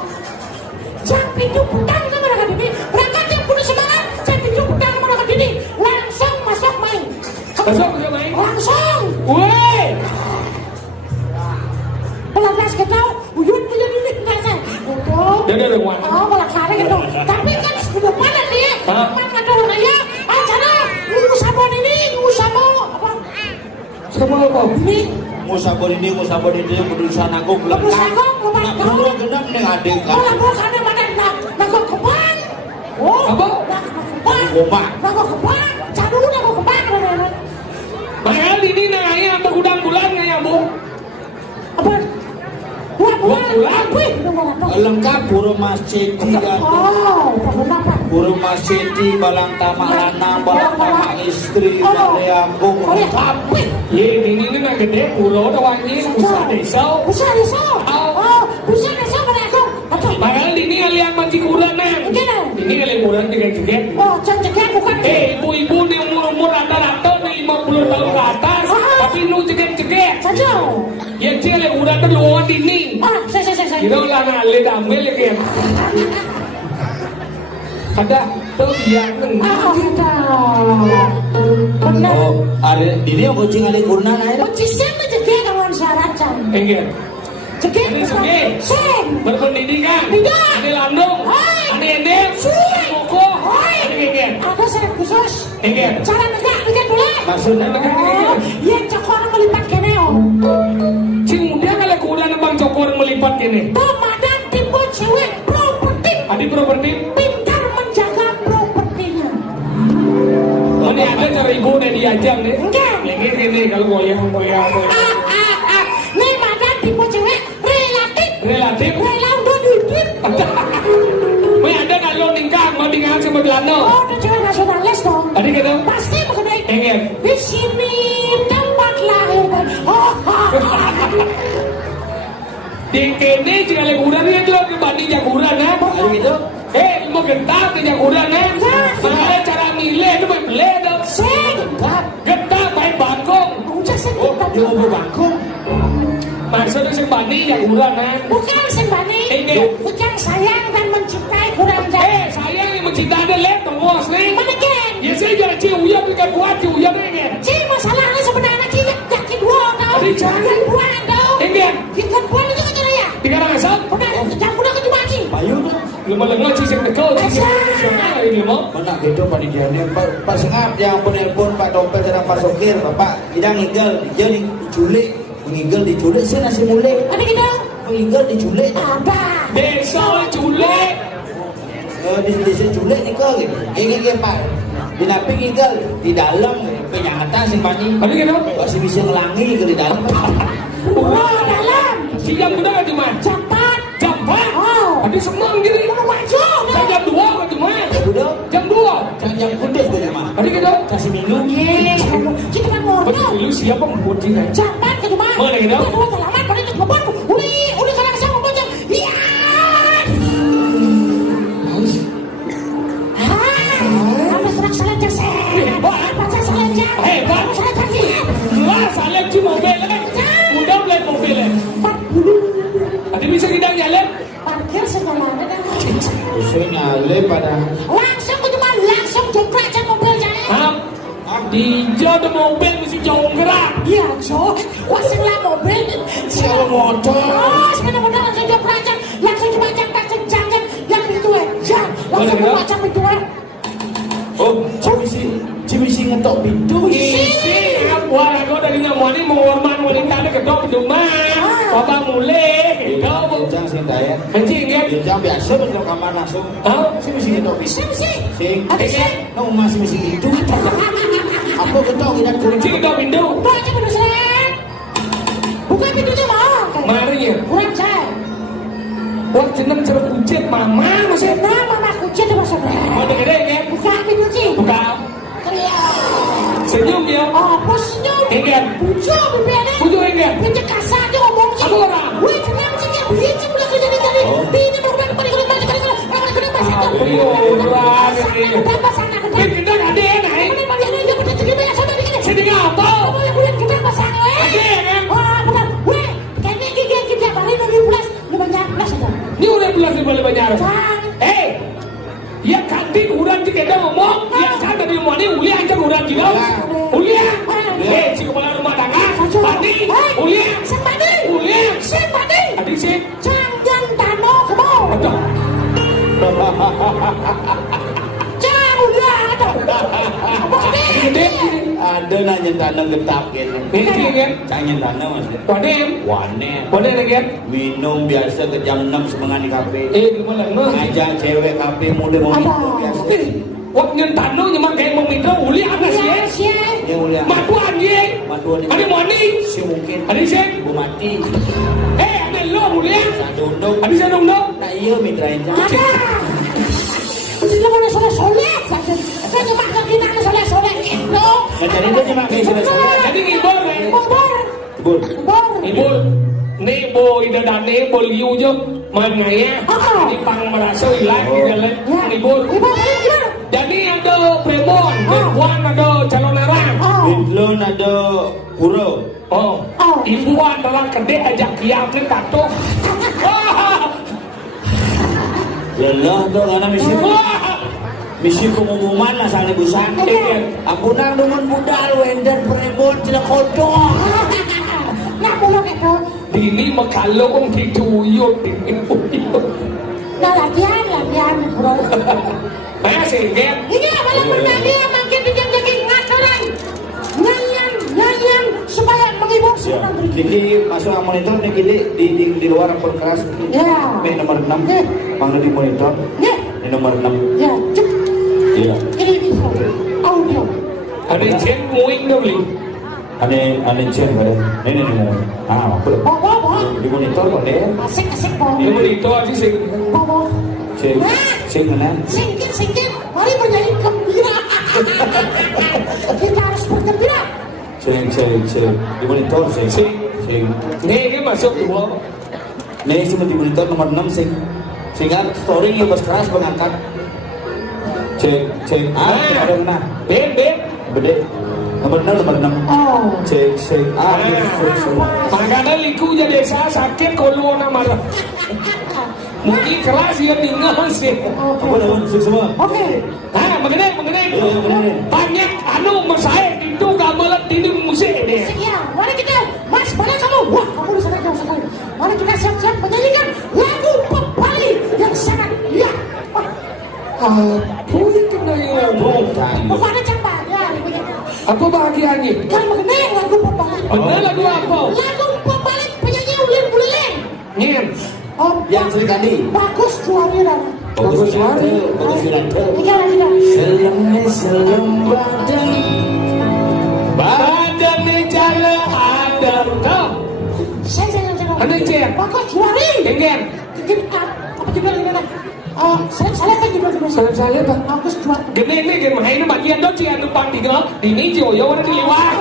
jam itu petang kan berangkat ini. Berangkat jam kudus semangat. Jam itu petang berangkat ini. Langsung masuk main. Masuk ke main. Langsung. Weh. Pelan-pelan sekejap. Uyun aja ini nggak saya. Dia ada rumah. Oh, malah kare gitu. Tapi kan sudah mana dia? Hah? Mana kata orang ya? Acara ngusabon ini, ngusabon apa? Sama apa? Ini Musabon ini berusaha nanggung Berusaha nanggung, Nak perlu genap nih adik kan. malah bukan mana nangkok kebang. Oh, Apa? nangkok kebang. Kebang. Nangkok kebang. Cadu nangkok kebang. Padahal ini nanya apa gudang bulan nanya bu? Apa? Buat bulan. Wih, udah malah tuh. Lengkap Pura Masjid Oh, bangunan apa? Pura Masjid balang tamalana balang tama istri dari ambung Oh, ya. lengkap. Wih, Ini nak gede pulau tawangin usaha desa. Bisa desa. Oh, bisa desa mana aku? Oke. Padahal ini kalian masih kuranan. Ini kalian kurang juga. Oh, jam cegat bukan? Ibu-ibu di umur-umur rata-rata 50 tahun ke atas. Tapi nu cegat-cegat. Saja. Yang cile udah terluar dini. Ah, saya. Kira lah nak lihat ambil lagi. Ada tuh yang Ah, ada. Benar. Oh, ada ini yang kucing ada kurnan aja. Kucing siapa cegat kawan syarat jam? enggak. Cekik. Ada Sugi. Sen. Berpendidikan. Tidak. Ada Landung. Hai. Ada Endem. Sugi. Koko. Hai. Ada Gegen. Ada syarat khusus. Gegen. Cara negak boleh. Maksudnya Oh, yang cokor melipat kene om. Cing muda kalau kuda nembang cokor melipat gini. Pemadam timbul cewek properti. Adi properti. Pintar menjaga propertinya. Ini ada cara ibu dan diajak nih. Enggak. Yang gini kalau goyang. Nih madam timbul cewek relatif. Relatif. Rela udah dikit. May ada kalau ningkang mau tinggal sama Belanda. Oh, udah cewek nasionalis dong. Adi gitu. Pasti mengenai Ingin. di sini tempat lahir dan Di kene jika leguran itu dibanding jaguran ya. Ada gitu? Mau gentar di jaguran ya. Makanya cara milih itu main beli dong. saya gentar. Gentar main bangkong. Ucap saya Oh, gentar. dia mau bangkong. Maksudnya sembani jaguran ya. Bukan sembani. Ingin. Bukan sayang dan mencintai kurang jauh. Saya yang mencinta ada lep dong bos nih. Mana kan? Ya saya jangan cium ya bukan buat cium ya ingin. Cik masalahnya sebenarnya kita yakin dua tau. Adik, jangan. Buan tau. Ingin. Kita buan itu kan ya. Tiga orang asal. Udah, jangan udah ketemu lagi. Payu tuh. Lemah-lemah cisik dekau cisik nasional ini mau. Mana gitu panitianya Pak Sengap yang penelpon Pak Dompet dan Pak Sokir Bapak idang ngigel dia diculik mengigel diculik saya nasi mulai Ada kita. mengigel diculik Ada. Desa culik. di desa culik ni ke gini Pak di napi ngigel di dalam penyangatan sing mani Ada gitu. masih bisa ngelangi ke di dalam Wah, dalam. Siang udah di mana? Cepat. Jam 4. Oh. Ada senang gini. Mau maju. Saya jam 2 kan cuma. udah Jam 2. jangan kudus ke mana Ada gitu. kasih minum Yes. Kita kan mau. Betul lu siapa membuat ini? Cepat ke rumah. Mana gitu? Udah terlambat pada itu ngebon. Uli sekarang saya mau bocor. Iya. Kamu serak selancar saya. Baca selancar. Hebat. Kamu selancar dia. Wah, salah cuma mobil kan? Udah beli mobil. 40. Ada bisa kita jalan? Parkir segala ada. saya nyale pada Langsung ke rumah. Langsung jongkrak aja mobil saya. Hah? Di jauh mobil mesti jauh gerak. Iya, Jo. Wah, segala mobil. Segala motor. Oh, segala motor langsung jongkrak aja. Langsung cuma jangan jangan yang pintu aja. Langsung Mana, baca pintu aja. oh cimisi ngetok pintu Isi, buat aku dari nama ini menghormat wanita ini kedok di rumah. Bapak mulai, gitu. jangan sing daya Kencing kan? jangan biasa betul kamar langsung Hah? cimisi ngetok pintu Siapa sih? sing Ada sih? no masih mesti gitu apa ketok tidak kurang Kencing ke pintu. Buka aja pintu saya. Buka pintunya mau. Mari ya. Kurang saya. Wah, jeneng cerut kucing mama masih. Nah, mama kunci ada masuk. Mau gede kan? Buka pintu sih. Buka. Senyum dia. Oh, bosnya. Ingin. Pujo, bibirnya. Pujo ingin. Pintu kasar aja ngomong sih. Apa orang? Wih, kenapa sih dia? Biji mulai kerja dari tadi. Bini mau udah kembali kembali kembali kembali. Ayo, orang ini. Kita ada yang naik. Sedih apa? Ada kan? Ini udah belas di balik banyak. Ya kanti kurang jika kita ngomong, ya kan dari rumah ini ulia aja kurang juga. Ulia, si kepala rumah tangga, Pandi, ulia, adik sih. Jangan tanah kebau. Betul. Jangan udah ada. Gede, ada nanya tanah getap gitu gede kan? canggih tanah mas Wadim, wane boleh lagi? minum biasa ke jam 6 semangat di kafe Gimana? ngajak cewek kafe muda mau minum biasa Wah, nyentan lu nyemak kayak mau mikro, uli apa sih? dia mulia Matuan dia. matuan Ada moni. si mungkin Ada sih. ibu mati Ada lo mulia. sadunduk Ada sih dong dong. nah iya mitrain Ada. Sila mo na soleh-soleh. Saya nyemak ke kita na soleh-soleh. No. jadi dia cuma kayak soleh-soleh Jadi ngibor ya. Bor. bur Bor. Ngibor. Nih bo ida dan nih bo liu jo. Mangaya. Ini pang merasa hilang di jalan. Ngibor. Ibu ini. Jadi ada premon, perempuan ada calon orang. Bidlon ada pura Oh. Ibuan dalam kedai ajak kiam ke tato. lelah tuh karena misi pengumuman asalnya busan aku nang dengan budal wender prebon tidak kodok Nak pulang itu. Dini makalo kong dituyot uyot. Nah latihan bro. Kaya sige. Iya, malam berbahagia makin dijang-jangin ngakaran. Nyanyian supaya menghibur si Ya. orang Jadi masuk ke monitor nih di luar pun keras. Ya. Ini nomor 6. Panggil di monitor. Ya. Ini nomor 6. Ya, cuk. Iya. Ini bisa. Audio. Ada cek muing dong li. Ada cek ada. Ini mau. Ah, apa? Bawa. Di monitor kok deh. Asik bawa. Ini itu aja sih. Bawa. Cek mana? Singkir. Mari bernyanyi gembira. Kita harus bergembira. Cek. Di monitor cek. Cek. Cek. Ini masuk dua. Nih cuma di monitor nomor 6 sih. Sehingga story yang keras mengangkat. Cek. Ada mana? Ben. Bede. Nomor 6. Oh. Cek. Makanya liku jadi saya sakit kalau nama marah. Mungkin keras ya tinggal sih. Apa nama semua? Oke. Mengenai. Banyak saya itu gamelan ini musik deh. Ya, mari kita, Mas, mana kamu? Wah, kamu di sana jauh sekali. Mari kita siap-siap menyanyikan lagu pop Bali yang sangat ya. Apa itu naya? Pokoknya cepat ya. Apa bahagianya? Kan mengenai lagu pop Bali. Benar lagu apa? Lagu pop Bali penyanyi Ulin Buliling. Nyen. Oh, Yang Sri Kandi. bagus suaranya. Bagus suara. Iya lagi dah. Selem badan. Badan jala ada kau. Saya. Ada cek. Bagus suaranya. Kengen. Apa juga ini dah? Saya kan juga. Salah pak. Bagus suara. Gede ini kan main bagian dong sih anu pang tiga. Ini jo ya orang diliwat.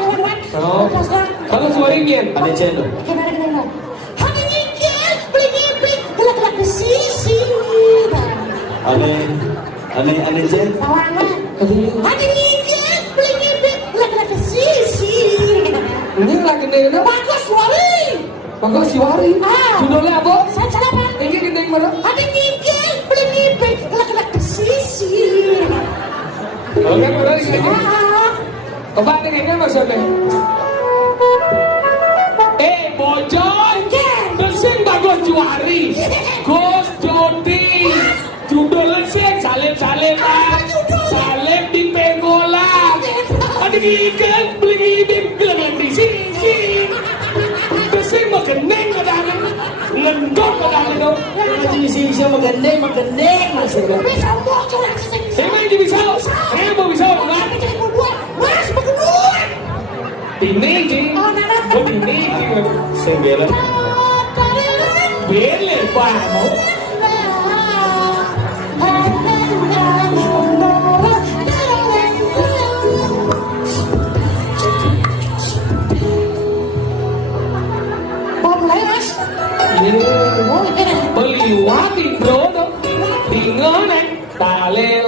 Oh. Kalau suara nyen. Ada cendol. Kenapa? Hari ini beli gelak-gelak di sisi. Ada cendol. Tawanan. Hari ini beli gelak-gelak di sisi. Ini lagi gede. Bagus suara. Bagus suara. Judulnya apa? Saya salah pak. Ini gede mana? Hari ini beli gelak-gelak di sisi. Oke, benar ini. Ah. Coba dengerin maksudnya. Bojol. Bersing bagus juari. Gus Jodi. Judul sing salib di Pengolan. Ada ikan beli gelap di sisi. Bersing makeneng kadang ngendok kadang itu. Di sisi magendeng maksudnya. Bisa mau curang sih. Saya main di bisa. Saya mau bisa enggak? Mas berdua. Ini sih. Oh ini. Saya bela. Bele mau. Beliwati bro dong. Tinggal nih. Lale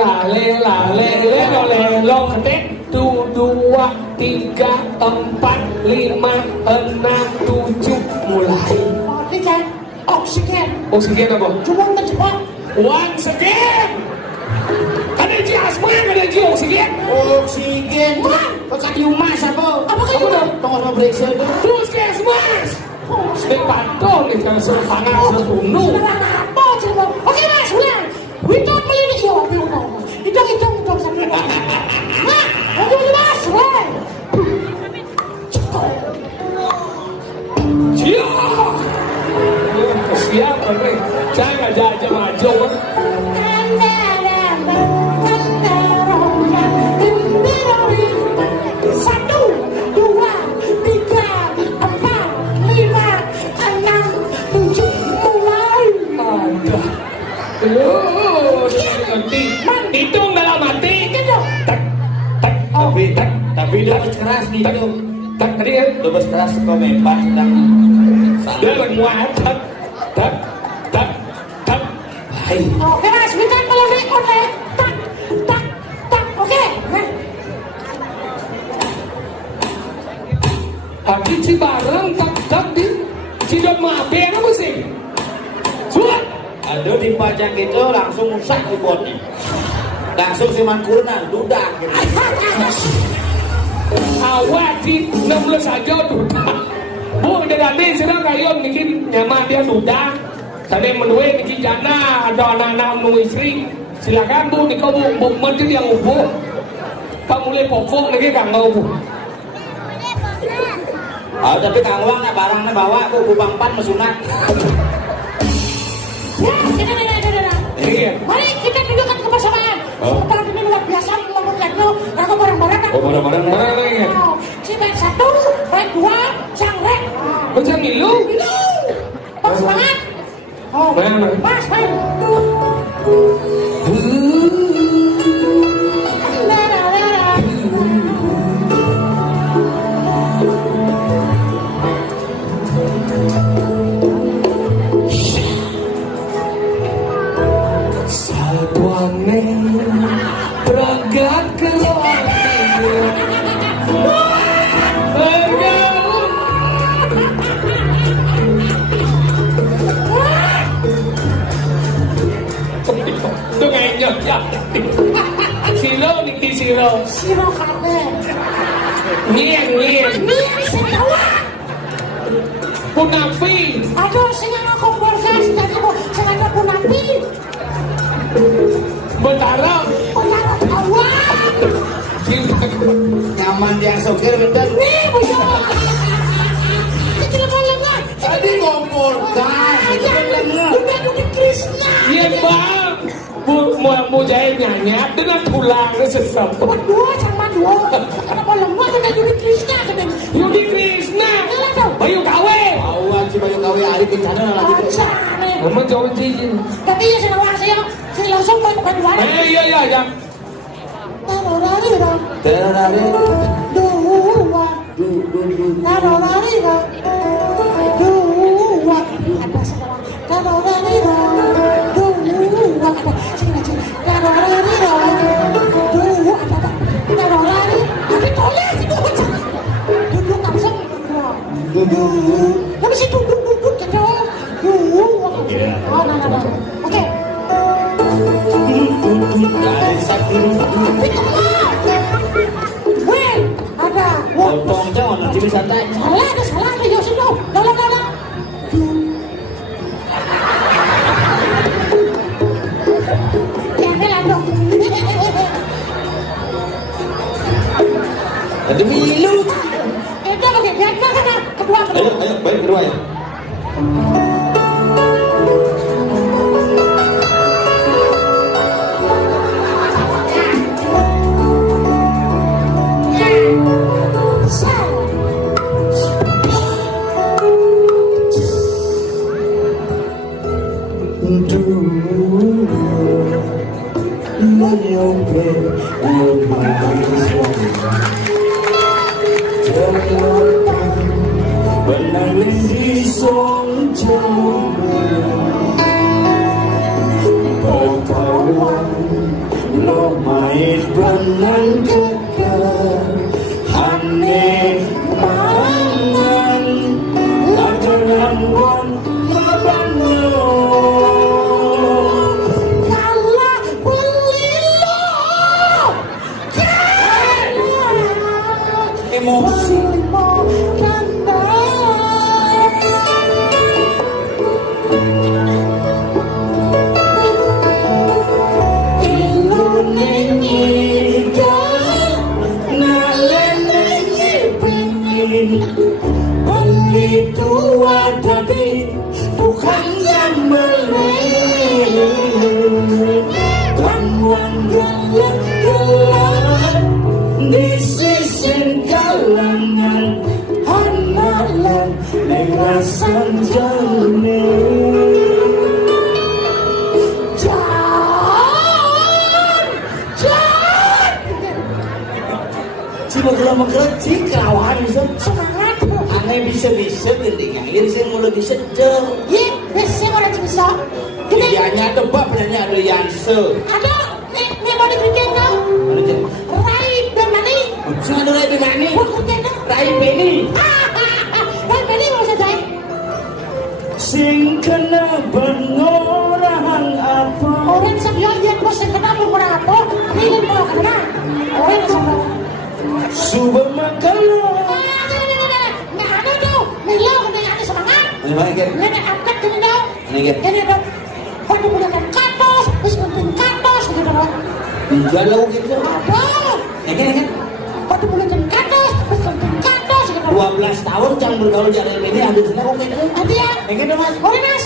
lo ketek. 1, 2, 3, 4, 5, 6, 7 mulai. Ini kan oksigen. Oksigen apa? Cuma terjebak. Once again. Ada ji asma, ada ji oksigen. Oksigen. Kok kaki umas apa? Apa kayak Apa dong? Tunggu sama breaksa itu. Terus ke asmas. Di pantong nih jangan suruh panas terbunuh. Apa coba? Oke mas, ulang. Hitung melinis ya, hitung sampai. Nah, aduh mas, ulang. Siap. Siap, jangan jajan maju. Satu, dua, tiga, empat, lima, enam, tujuh, mulai. Ada. Hitung dalam hati. Tapi dia harus keras nih itu. Tadi kan Lebih keras komentar sedang. dia bermuat. Tak. Hai. Oke mas, kita kalau record ya. Tak. Oke. Nah. Tapi si bareng tak di si dok mabe apa sih? Suat. Aduh dipajang gitu langsung rusak keyboardnya. Langsung siman kurna, dudak gitu. Awak di 16 aja dudak. Bu, jadi sedang kayu bikin nyaman dia duda. Tadi menue bikin jana, ada anak-anak menunggu istri. Silakan bu, nikah bu menteri yang bu. Kamu mulai pokok lagi kang mau bu. Oh, tapi Kang Wang nak barangnya bawa bu Bang Pan mesunat. Ya, Iya. mari kita tunjukkan kebersamaan. Sementara ini luar biasa ngomong lagu, lagu bareng-bareng. Oh, bareng-bareng. Bareng-bareng. Si band 1, band 2, jangret. Macam nilu. Pas banget. Oh, Mana? pas, main. Satuane berangkat ke luar bergaul. Tuh kayaknya ya. Silo niki silo. Siro kabeh. Nien. Nih, sing tawa. Punapi. Aduh, sing ana kompor gas, jadi kok sing ana punapi. Betara. Utara tawa. Nyaman dia sokir betul. Nih, boyo. Kecil banget. Tadi kompor gas. Udah Krishna. Iya bang. Mau jahit nyanyi dengan tulangnya sesam. Berdua sama dua. Kenapa lemah dengan Yudi Krishna? Yudi Krishna. Bayu kawe. Awan si Bayu Kawe hari kencana lagi. Aja nih. Mama jauh cincin. Tapi ya senang saya. Saya langsung main dua. Iya. Tarorari dong. Terari. Dua. Tarorari dong. Dua. Apa saudara? Tarorari dong. Dua. Ada. Sini. Tarorari dong. Dua. Ada. Tarorari. Tapi toleh itu macam. Duduk langsung. Duduk. Tapi sih duduk gitu. Dua. Oh, nah. Oke. Dari satu. Weh, ada. Potong jangan nanti bisa santai. Salah ada yo sino. Dalam. Ya, dong. Ada milu. Itu oke, biarkan sana. Kedua. Ayo, baik kedua ya. Emosi. Semangat. Aneh bisa gending akhir saya mulai disedel. Ye, saya mau bisa. Gini. Dianya tebak penyanyi ada Yanse. Ada nih mau dibikin dong. Rai Bemani. Sing ada Rai Bemani. Rai Beni. Rai Beni mau saya. Sing kena benorahan apa? Orang sebiar dia bos yang kena mau apa? Ini mau kena. Orang sebiar. Subah makan. Nggak ada tuh. Mila Gimana Ken? Nenek aptek gini dong. Ini Ken. Ini dong. Waduh menggunakan katos, terus penting katos gitu dong. Jual lagu gitu. Ada. Ya Ken. Waduh menggunakan katos, terus penting katos gitu dong. 12 tahun jangan bergaul jalan ini ada sana kok Ken. Ada ya? Ya Ken Mas. Boleh mas.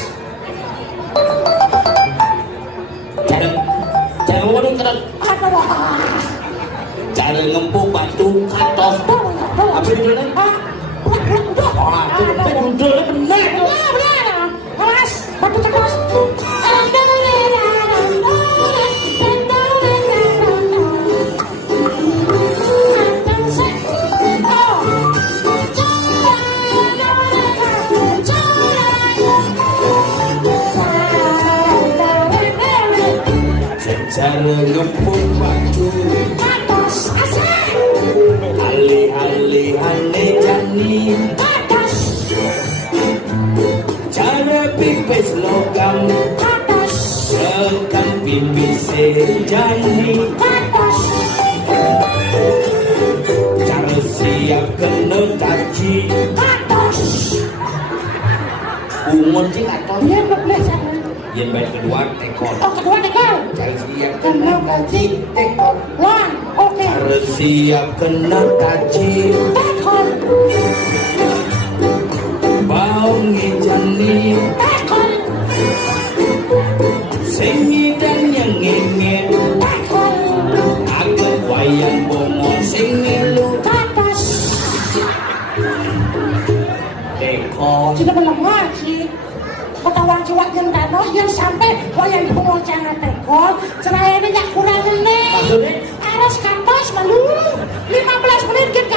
Cara ngomong keren. Aduh. Cara ngempuk batu katos. Apa itu kan? Wah, itu udah benar. Benar. Mas, batu cekos. Cara ngempuk batu Katos, asal. Hali-hali hane jani Katos, Cara pipis logam katos, Rekan pipis jani katos. Cara siap kena taji Katos. Umur sih katos Dia boleh sama. Yang baik kedua tekor Oh, kedua dekor. Cara siap kena taji tekor One, oke. Cara siap kena taji Dekor, Baungi jani dekor, Sengi dan yang ingin dekor. Agak wayang bomo sengi lu Katos. Tekor Sudah belum ngaji. Ketahuan jiwa yang dano yang sampai wayang di pengocanan dekor. Cerai ini gak kurang ini. Maksudnya? Harus katos malu. 15 menit kita